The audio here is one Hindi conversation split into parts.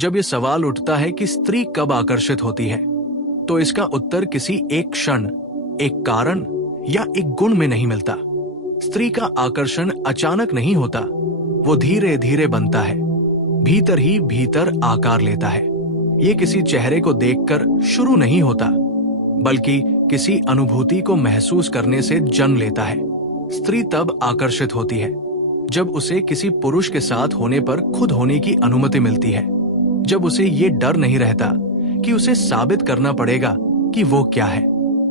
जब ये सवाल उठता है कि स्त्री कब आकर्षित होती है, तो इसका उत्तर किसी एक क्षण, एक कारण या एक गुण में नहीं मिलता। स्त्री का आकर्षण अचानक नहीं होता, वो धीरे धीरे बनता है, भीतर ही भीतर आकार लेता है। ये किसी चेहरे को देखकर शुरू नहीं होता, बल्कि किसी अनुभूति को महसूस करने से जन्म लेता है। स्त्री तब आकर्षित होती है जब उसे किसी पुरुष के साथ होने पर खुद होने की अनुमति मिलती है, जब उसे ये डर नहीं रहता कि उसे साबित करना पड़ेगा कि वो क्या है।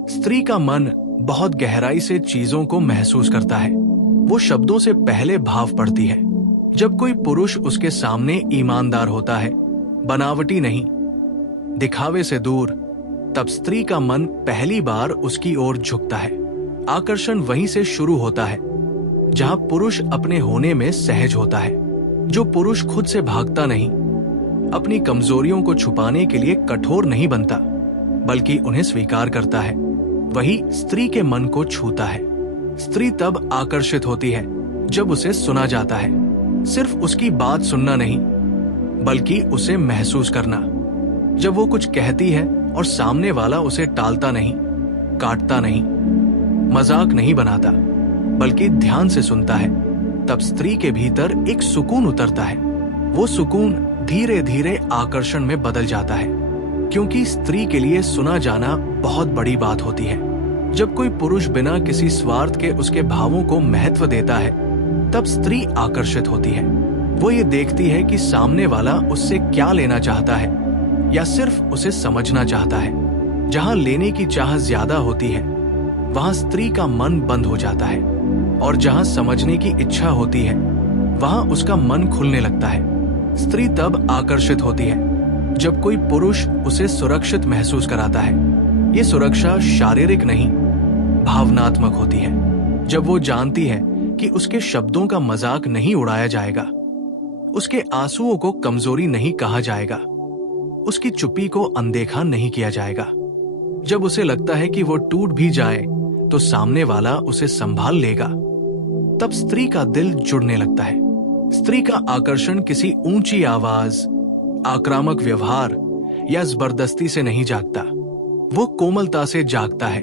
स्त्री का मन बहुत गहराई से चीजों को महसूस करता है, वो शब्दों से पहले भाव पढ़ती है। जब कोई पुरुष उसके सामने ईमानदार होता है, बनावटी नहीं, दिखावे से दूर, तब स्त्री का मन पहली बार उसकी ओर झुकता है। आकर्षण वहीं से शुरू होता है जहां पुरुष अपने होने में सहज होता है। जो पुरुष खुद से भागता नहीं, अपनी कमजोरियों को छुपाने के लिए कठोर नहीं बनता, बल्कि उन्हें स्वीकार करता है, वही स्त्री के मन को छूता है। स्त्री तब आकर्षित होती है जब उसे सुना जाता है, सिर्फ उसकी बात सुनना नहीं, बल्कि उसे महसूस करना। जब वो कुछ कहती है और सामने वाला उसे टालता नहीं, काटता नहीं, मजाक नहीं बनाता, बल्कि ध्यान से सुनता है, तब स्त्री के भीतर एक सुकून उतरता है। वो सुकून धीरे धीरे आकर्षण में बदल जाता है, क्योंकि स्त्री के लिए सुना जाना बहुत बड़ी बात होती है। जब कोई पुरुष बिना किसी स्वार्थ के उसके भावों को महत्व देता है, तब स्त्री आकर्षित होती है। वो ये देखती है कि सामने वाला उससे क्या लेना चाहता है या सिर्फ उसे समझना चाहता है। जहां लेने की चाह ज्यादा होती है, वहां स्त्री का मन बंद हो जाता है, और जहां समझने की इच्छा होती है, वहां उसका मन खुलने लगता है। स्त्री तब आकर्षित होती है जब कोई पुरुष उसे सुरक्षित महसूस कराता है। ये सुरक्षा शारीरिक नहीं, भावनात्मक होती है। जब वो जानती है कि उसके शब्दों का मजाक नहीं उड़ाया जाएगा, उसके आंसुओं को कमजोरी नहीं कहा जाएगा, उसकी चुप्पी को अनदेखा नहीं किया जाएगा। जब उसे लगता है कि वो टूट भी जाए तो सामने वाला उसे संभाल लेगा, तब स्त्री का दिल जुड़ने लगता है। स्त्री का आकर्षण किसी ऊंची आवाज, आक्रामक व्यवहार या जबरदस्ती से नहीं जागता, वो कोमलता से जागता है।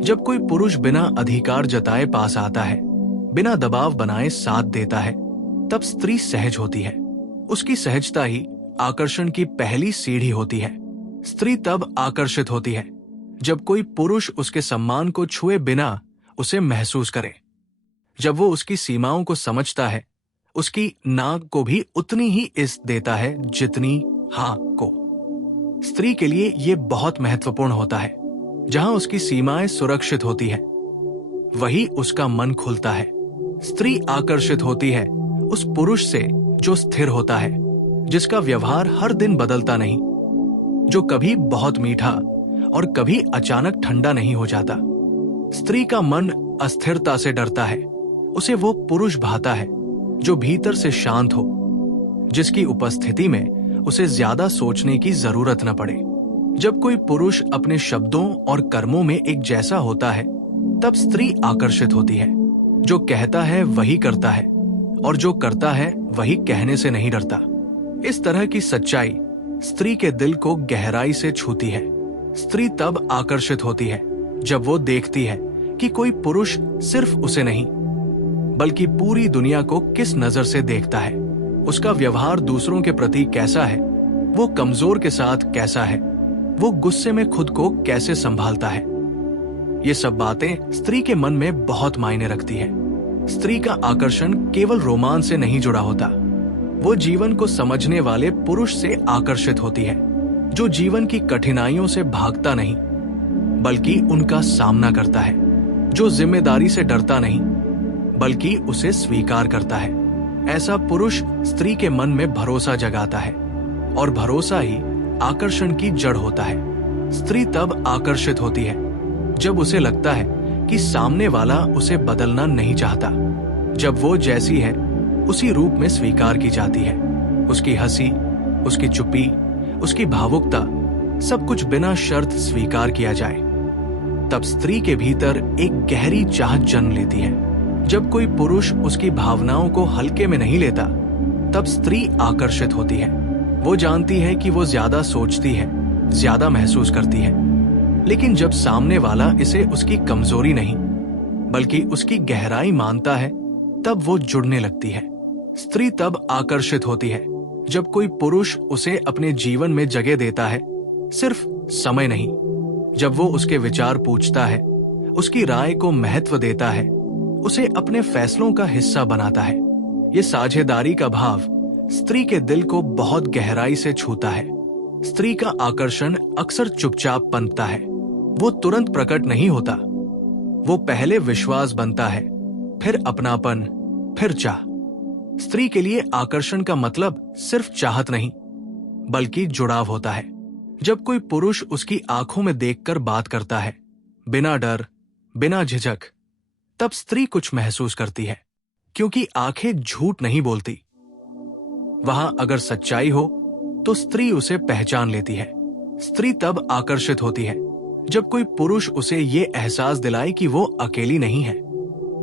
जब कोई पुरुष बिना अधिकार जताए पास आता है, बिना दबाव बनाए साथ देता है, तब स्त्री सहज होती है। उसकी सहजता ही आकर्षण की पहली सीढ़ी होती है। स्त्री तब आकर्षित होती है जब कोई पुरुष उसके सम्मान को छुए बिना उसे महसूस करे, जब वो उसकी सीमाओं को समझता है, उसकी नाक को भी उतनी ही इज्जत देता है जितनी हाँ को। स्त्री के लिए ये बहुत महत्वपूर्ण होता है। जहां उसकी सीमाएं सुरक्षित होती है, वही उसका मन खुलता है। स्त्री आकर्षित होती है उस पुरुष से जो स्थिर होता है, जिसका व्यवहार हर दिन बदलता नहीं, जो कभी बहुत मीठा और कभी अचानक ठंडा नहीं हो जाता। स्त्री का मन अस्थिरता से डरता है, उसे वो पुरुष भाता है जो भीतर से शांत हो, जिसकी उपस्थिति में उसे ज्यादा सोचने की जरूरत न पड़े। जब कोई पुरुष अपने शब्दों और कर्मों में एक जैसा होता है, तब स्त्री आकर्षित होती है। जो कहता है वही करता है, और जो करता है वही कहने से नहीं डरता। इस तरह की सच्चाई स्त्री के दिल को गहराई से छूती है। स्त्री तब आकर्षित होती है जब वो देखती है कि कोई पुरुष सिर्फ उसे नहीं, बल्कि पूरी दुनिया को किस नजर से देखता है। उसका व्यवहार दूसरों के प्रति कैसा है, वो कमजोर के साथ कैसा है, वो गुस्से में खुद को कैसे संभालता है। ये सब बातें स्त्री के मन में बहुत मायने रखती है। स्त्री का आकर्षण केवल रोमांस से नहीं जुड़ा होता, वो जीवन को समझने वाले पुरुष से आकर्षित होती है, जो जीवन की कठिनाइयों से भागता नहीं, बल्कि उनका सामना करता है, जो जिम्मेदारी से डरता नहीं, बल्कि उसे स्वीकार करता है। ऐसा पुरुष स्त्री के मन में भरोसा जगाता है, और भरोसा ही आकर्षण की जड़ होता है। स्त्री तब आकर्षित होती है जब उसे लगता है कि सामने वाला उसे बदलना नहीं चाहता, जब वो जैसी है उसी रूप में स्वीकार की जाती है। उसकी हंसी, उसकी चुप्पी, उसकी भावुकता, सब कुछ बिना शर्त स्वीकार किया जाए, तब स्त्री के भीतर एक गहरी चाहत जन्म लेती है। जब कोई पुरुष उसकी भावनाओं को हल्के में नहीं लेता, तब स्त्री आकर्षित होती है। वो जानती है कि वो ज्यादा सोचती है, ज्यादा महसूस करती है, लेकिन जब सामने वाला इसे उसकी कमजोरी नहीं बल्कि उसकी गहराई मानता है, तब वो जुड़ने लगती है। स्त्री तब आकर्षित होती है जब कोई पुरुष उसे अपने जीवन में जगह देता है, सिर्फ समय नहीं। जब वो उसके विचार पूछता है, उसकी राय को महत्व देता है, उसे अपने फैसलों का हिस्सा बनाता है। ये साझेदारी का भाव स्त्री के दिल को बहुत गहराई से छूता है। स्त्री का आकर्षण अक्सर चुपचाप पनपता है। वो तुरंत प्रकट नहीं होता। वो पहले विश्वास बनता है, फिर अपनापन, फिर चाह। स्त्री के लिए आकर्षण का मतलब सिर्फ चाहत नहीं, बल्कि जुड़ाव होता है। जब कोई पुरुष उसकी आंखों में देखकर बात करता है, बिना डर, बिना झिझक, तब स्त्री कुछ महसूस करती है, क्योंकि आंखें झूठ नहीं बोलती। वहां अगर सच्चाई हो तो स्त्री उसे पहचान लेती है। स्त्री तब आकर्षित होती है जब कोई पुरुष उसे ये एहसास दिलाए कि वो अकेली नहीं है,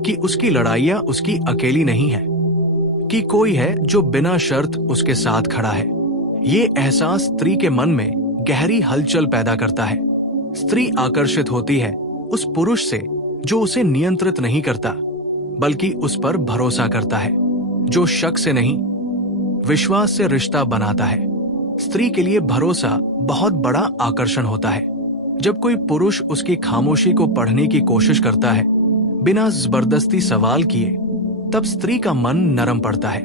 कि उसकी लड़ाइयां उसकी अकेली नहीं है, कि कोई है जो बिना शर्त उसके साथ खड़ा है। ये एहसास स्त्री के मन में गहरी हलचल पैदा करता है। स्त्री आकर्षित होती है उस पुरुष से जो उसे नियंत्रित नहीं करता, बल्कि उस पर भरोसा करता है, जो शक से नहीं, विश्वास से रिश्ता बनाता है। स्त्री के लिए भरोसा बहुत बड़ा आकर्षण होता है। जब कोई पुरुष उसकी खामोशी को पढ़ने की कोशिश करता है, बिना जबरदस्ती सवाल किए, तब स्त्री का मन नरम पड़ता है,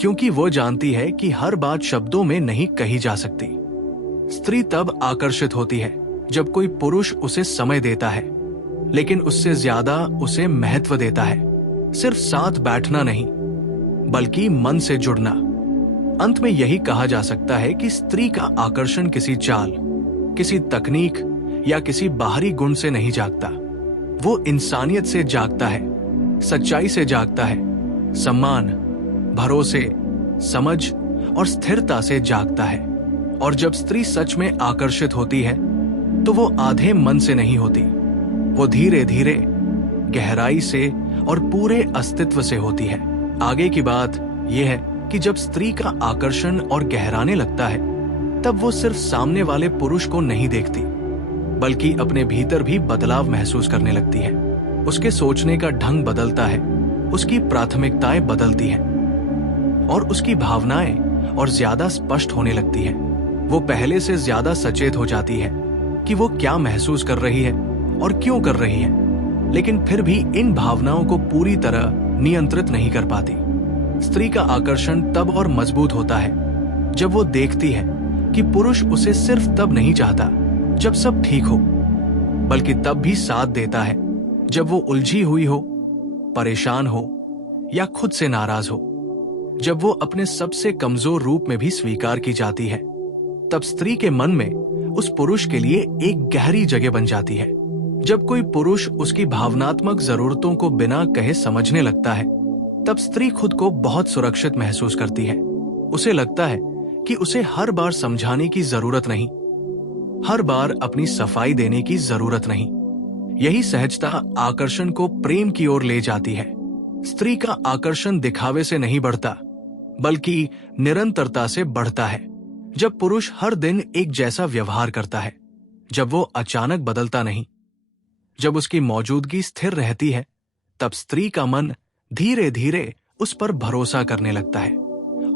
क्योंकि वो जानती है कि हर बात शब्दों में नहीं कही जा सकती। स्त्री तब आकर्षित होती है जब कोई पुरुष उसे समय देता है, लेकिन उससे ज्यादा उसे महत्व देता है। सिर्फ साथ बैठना नहीं, बल्कि मन से जुड़ना। अंत में यही कहा जा सकता है कि स्त्री का आकर्षण किसी चाल, किसी तकनीक या किसी बाहरी गुण से नहीं जागता। वो इंसानियत से जागता है, सच्चाई से जागता है, सम्मान, भरोसे, समझ और स्थिरता से जागता है। और जब स्त्री सच में आकर्षित होती है तो वो आधे मन से नहीं होती, वो धीरे धीरे, गहराई से और पूरे अस्तित्व से होती है। आगे की बात यह है कि जब स्त्री का आकर्षण और गहराने लगता है, तब वो सिर्फ सामने वाले पुरुष को नहीं देखती, बल्कि अपने भीतर भी बदलाव महसूस करने लगती है। उसके सोचने का ढंग बदलता है, उसकी प्राथमिकताएं बदलती हैं और उसकी भावनाएं और ज्यादा स्पष्ट होने लगती है। वो पहले से ज्यादा सचेत हो जाती है कि वो क्या महसूस कर रही है और क्यों कर रही है, लेकिन फिर भी इन भावनाओं को पूरी तरह नियंत्रित नहीं कर पाती। स्त्री का आकर्षण तब और मजबूत होता है जब वो देखती है कि पुरुष उसे सिर्फ तब नहीं चाहता जब सब ठीक हो, बल्कि तब भी साथ देता है जब वो उलझी हुई हो, परेशान हो या खुद से नाराज हो। जब वो अपने सबसे कमजोर रूप में भी स्वीकार की जाती है, तब स्त्री के मन में उस पुरुष के लिए एक गहरी जगह बन जाती है। जब कोई पुरुष उसकी भावनात्मक जरूरतों को बिना कहे समझने लगता है, तब स्त्री खुद को बहुत सुरक्षित महसूस करती है। उसे लगता है कि उसे हर बार समझाने की जरूरत नहीं, हर बार अपनी सफाई देने की जरूरत नहीं। यही सहजता आकर्षण को प्रेम की ओर ले जाती है। स्त्री का आकर्षण दिखावे से नहीं बढ़ता, बल्कि निरंतरता से बढ़ता है। जब पुरुष हर दिन एक जैसा व्यवहार करता है, जब वो अचानक बदलता नहीं, जब उसकी मौजूदगी स्थिर रहती है, तब स्त्री का मन धीरे धीरे उस पर भरोसा करने लगता है।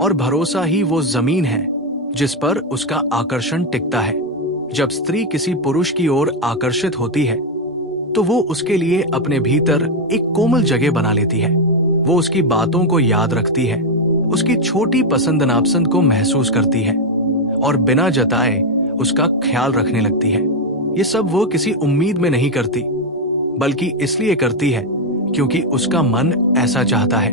और भरोसा ही वो जमीन है जिस पर उसका आकर्षण टिकता है। जब स्त्री किसी पुरुष की ओर आकर्षित होती है, तो वो उसके लिए अपने भीतर एक कोमल जगह बना लेती है। वो उसकी बातों को याद रखती है, उसकी छोटी पसंद नापसंद को महसूस करती है और बिना जताए उसका ख्याल रखने लगती है। ये सब वो किसी उम्मीद में नहीं करती, बल्कि इसलिए करती है क्योंकि उसका मन ऐसा चाहता है।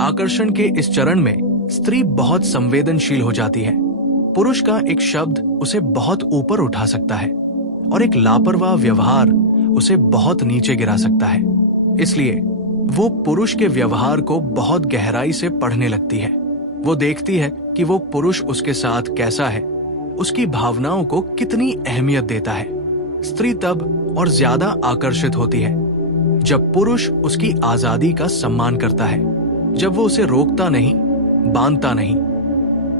आकर्षण के इस चरण में स्त्री बहुत संवेदनशील हो जाती है। पुरुष का एक शब्द उसे बहुत ऊपर उठा सकता है और एक लापरवाह व्यवहार उसे बहुत नीचे गिरा सकता है। इसलिए वो पुरुष के व्यवहार को बहुत गहराई से पढ़ने लगती है। वो देखती है कि वो पुरुष उसके साथ कैसा है, उसकी भावनाओं को कितनी अहमियत देता है। स्त्री तब और ज्यादा आकर्षित होती है जब पुरुष उसकी आजादी का सम्मान करता है, जब वो उसे रोकता नहीं, बांधता नहीं,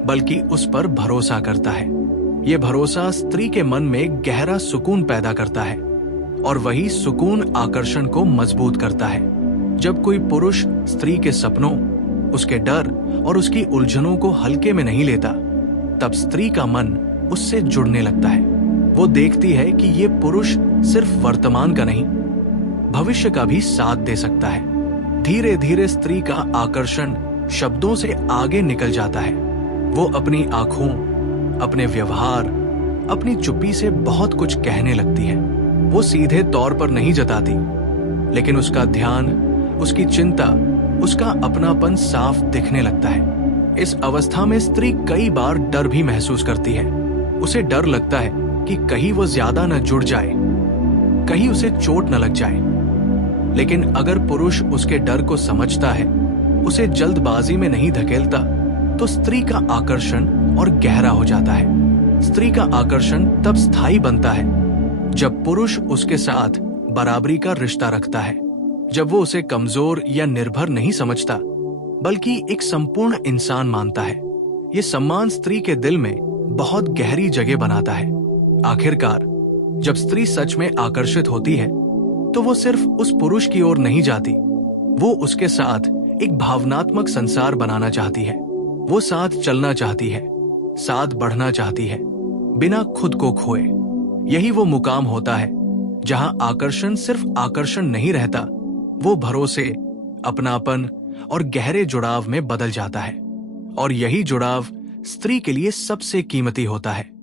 बल्कि उस पर भरोसा करता है। ये भरोसा स्त्री के मन में गहरा सुकून पैदा करता है और वही सुकून आकर्षण को मजबूत करता है। जब कोई पुरुष स्त्री के सपनों, उसके डर और उसकी उलझनों को हल्के में नहीं लेता, तब स्त्री का मन उससे जुड़ने लगता है। वो देखती है कि ये पुरुष सिर्फ वर्तमान का नहीं, भविष्य का भी साथ दे सकता है। धीरे धीरे स्त्री का आकर्षण शब्दों से आगे निकल जाता है। वो अपनी आंखों, अपने व्यवहार, अपनी चुप्पी से बहुत कुछ कहने लगती है। वो सीधे तौर पर नहीं जताती, लेकिन उसका ध्यान, उसकी चिंता, उसका अपनापन साफ दिखने लगता है। इस अवस्था में स्त्री कई बार डर भी महसूस करती है। उसे डर लगता है कि कहीं वो ज्यादा न जुड़ जाए, कहीं उसे चोट न लग जाए। लेकिन अगर पुरुष उसके डर को समझता है, उसे जल्दबाजी में नहीं धकेलता, तो स्त्री का आकर्षण और गहरा हो जाता है। स्त्री का आकर्षण तब स्थायी बनता है जब पुरुष उसके साथ बराबरी का रिश्ता रखता है, जब वो उसे कमजोर या निर्भर नहीं समझता, बल्कि एक संपूर्ण इंसान मानता है। ये सम्मान स्त्री के दिल में बहुत गहरी जगह बनाता है। आखिरकार जब स्त्री सच में आकर्षित होती है, तो वो सिर्फ उस पुरुष की ओर नहीं जाती, वो उसके साथ एक भावनात्मक संसार बनाना चाहती है। वो साथ चलना चाहती है, साथ बढ़ना चाहती है, बिना खुद को खोए। यही वो मुकाम होता है जहां आकर्षण सिर्फ आकर्षण नहीं रहता, वो भरोसे, अपनापन और गहरे जुड़ाव में बदल जाता है। और यही जुड़ाव स्त्री के लिए सबसे कीमती होता है।